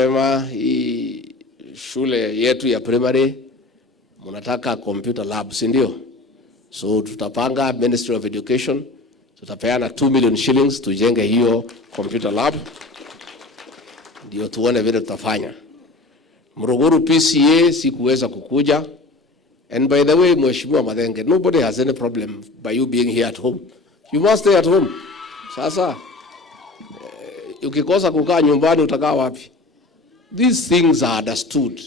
umesema hii shule yetu ya primary mnataka computer lab, si ndio? So tutapanga Ministry of Education, tutapeana 2 million shillings tujenge hiyo computer lab. Ndio tuone vile tutafanya. Muruguru PCA sikuweza kukuja. And by the way, Mheshimiwa Madenge, nobody has any problem by you being here at home. You must stay at home. Sasa ukikosa kukaa nyumbani utakaa wapi? These things are understood.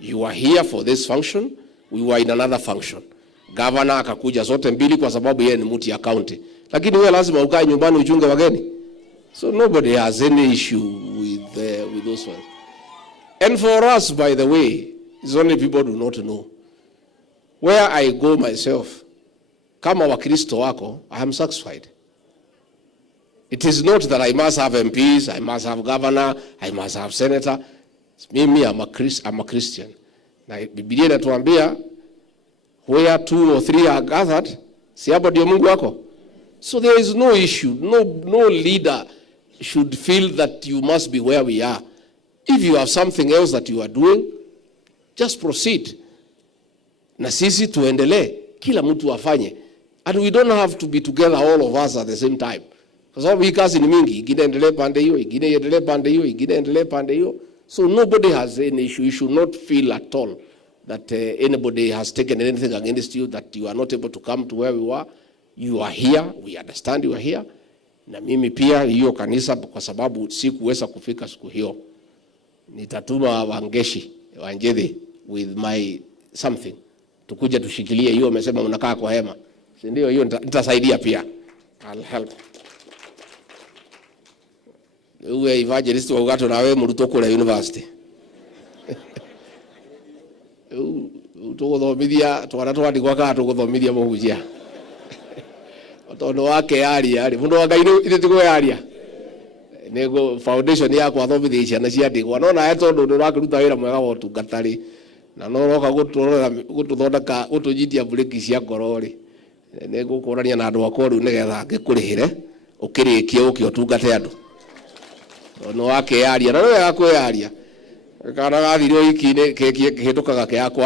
You are here for this function, we were in another function. Governor akakuja zote mbili kwa sababu yeye ni mtu ya county. Lakini wewe lazima ukae nyumbani uchunge wageni. So nobody has any issue with those ones. And for us, by the way, it's only people do not know. Where I go myself, kama wakristo wako, I am satisfied. It is not that I must have MPs, I must have governor, I must have senator. Mimi, I'm a Christian. Na Biblia inatuambia, where 2 or 3 are gathered, si hapo ndio Mungu wako. So there is no issue, no leader should feel that you must be where we are. If you have something else that you are doing, just proceed. Na sisi tuendelee, kila mtu afanye. And we don't have to be together all of us at the same time. Kwa sababu hii kazi ni mingi, ingine endelee pande hiyo, ingine endelee pande hiyo, ingine endelee pande hiyo. So nobody has any issue. You should not feel at all that anybody has taken anything against you, that you are not able to come to where we were. You are here, we understand you are here. Na mimi pia hiyo kanisa kwa sababu sikuweza kufika siku hiyo. Nitatuma wangeshi, wanjedhi with my something. Tukuja tushikilie hiyo, umesema mnakaa kwa hema. Si ndio hiyo nitasaidia pia. I'll help. Uwe evangelist wa Ugato na wewe muruto kule university. Tugothomithia twana twandi kwa ka tugothomithia muhujia. Otondo wake yari mundu wa Ngai ithe tigo yaria. Nego foundation ya kwa thomithia ciana cia ndigwa no na etondo ndurakiruta wira mwega wa utungatari na no roka gututhondeka gutunyitia bureki cia ngoro ri nego kurania na andu akwa riu nigetha ngikurihire ukirikie uki utungate andu no wake yaria na no ya kweyaria kana gathirwo iki ni kihitukaga kya